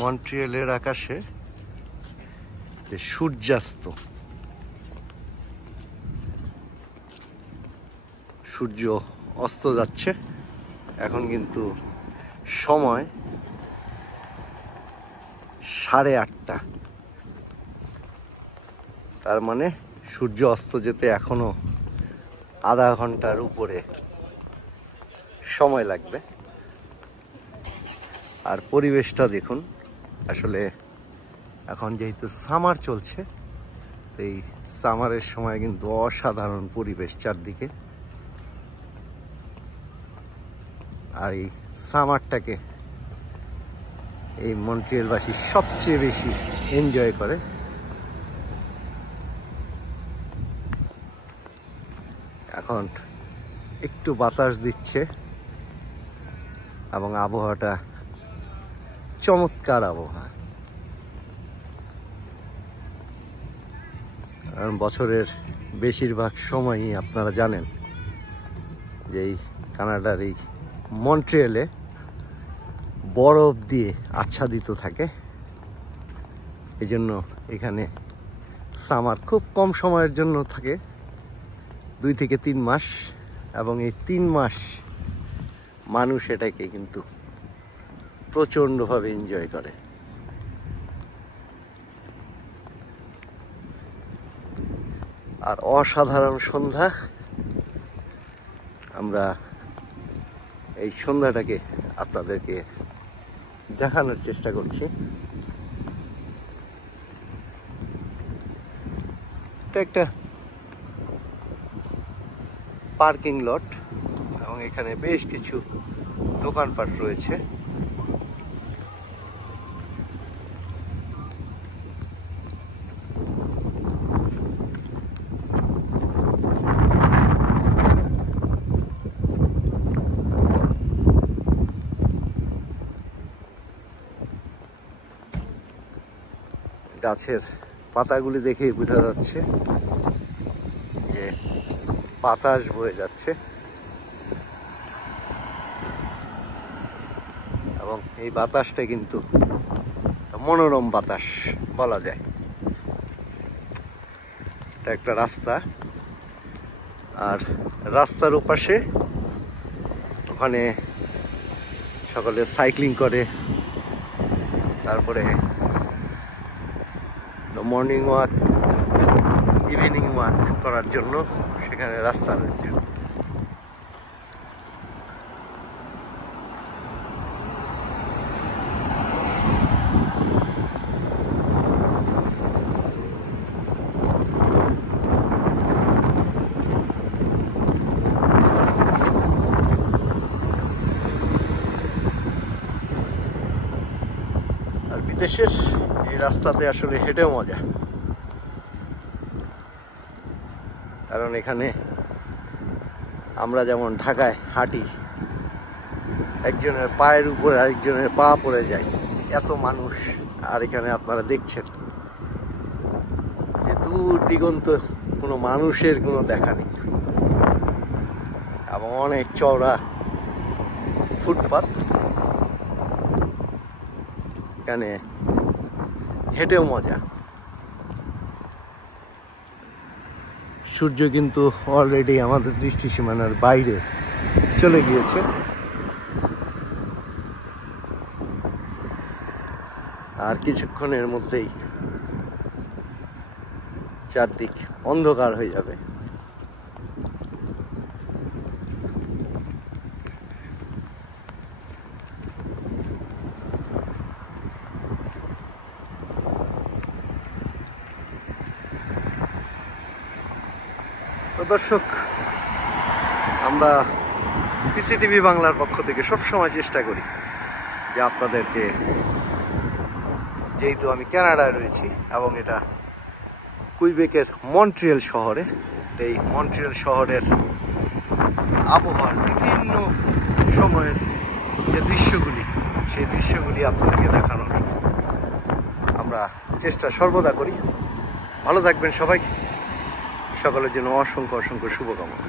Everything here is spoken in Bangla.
মন্ট্রিয়েলের আকাশে যে সূর্যাস্ত, সূর্য অস্ত যাচ্ছে। এখন কিন্তু সময় 8:30। তার মানে সূর্য অস্ত যেতে এখনো আধা ঘন্টার উপরে সময় লাগবে। আর পরিবেশটা দেখুন, আসলে এখন যেহেতু সামার চলছে, তো এই সামারের সময় কিন্তু অসাধারণ পরিবেশ চারদিকে। আর এই সামারটাকে এই মন্ট্রিয়েলবাসী সবচেয়ে বেশি এনজয় করে। এখন একটু বাতাস দিচ্ছে এবং আবহাওয়াটা চমৎকার আবহাওয়া। কারণ বছরের বেশিরভাগ সময়ই আপনারা জানেন যে এই কানাডার এই মন্ট্রিয়েলে বরফ দিয়ে আচ্ছাদিত থাকে। এই জন্য এখানে সামার খুব কম সময়ের জন্য থাকে, 2 থেকে 3 মাস। এবং এই 3 মাস মানুষ এটাকে কিন্তু প্রচণ্ডভাবে এনজয় করে। আর অসাধারণ সন্ধ্যা, আমরা এই সন্ধ্যাটাকে আপনাদেরকে দেখানোর চেষ্টা করছি। এটা একটা পার্কিং লট এবং এখানে বেশ কিছু দোকানপাট রয়েছে। গাছের পাতাগুলি দেখেই বোঝা যাচ্ছে যে বাতাস বয়ে যাচ্ছে এবং এই বাতাসটা কিন্তু মনোরম বাতাস বলা যায়। এটা একটা রাস্তা, আর রাস্তার ওপাশে ওখানে সকালে সাইক্লিং করে, তারপরে মর্নিং ওয়াক, ইভিনিং ওয়াক করার জন্য সেখানে রাস্তা রয়েছে। আর বিদেশের এই রাস্তাতে আসলে হেঁটেও মজা, কারণ এখানে আমরা যেমন ঢাকায় হাঁটি, একজনের পায়ের উপরে আরেকজনের পা পড়ে যায়, এত মানুষ। আর এখানে আপনারা দেখছেন যে দূর দিগন্ত কোনো মানুষের কোনো দেখা নেই এবং অনেক চওড়া ফুটপাত। এখানে হেঁটেও মজা। সূর্য কিন্তু অলরেডি আমাদের দৃষ্টিসীমানার বাইরে চলে গিয়েছে। আর কিছুক্ষণের মধ্যেই চারদিক অন্ধকার হয়ে যাবে। তো দর্শক, আমরা পিসিটিভি বাংলার পক্ষ থেকে সবসময় চেষ্টা করি যে আপনাদেরকে, যেহেতু আমি কানাডায় রয়েছি এবং এটা কুইবেকের মন্ট্রিয়েল শহরে, এই মন্ট্রিয়েল শহরের আবহাওয়ার বিভিন্ন সময়ের যে দৃশ্যগুলি, সেই দৃশ্যগুলি আপনাদেরকে দেখানোর আমরা চেষ্টা সর্বদা করি। ভালো থাকবেন সবাই, সকলের জন্য অসংখ্য অসংখ্য শুভকামনা।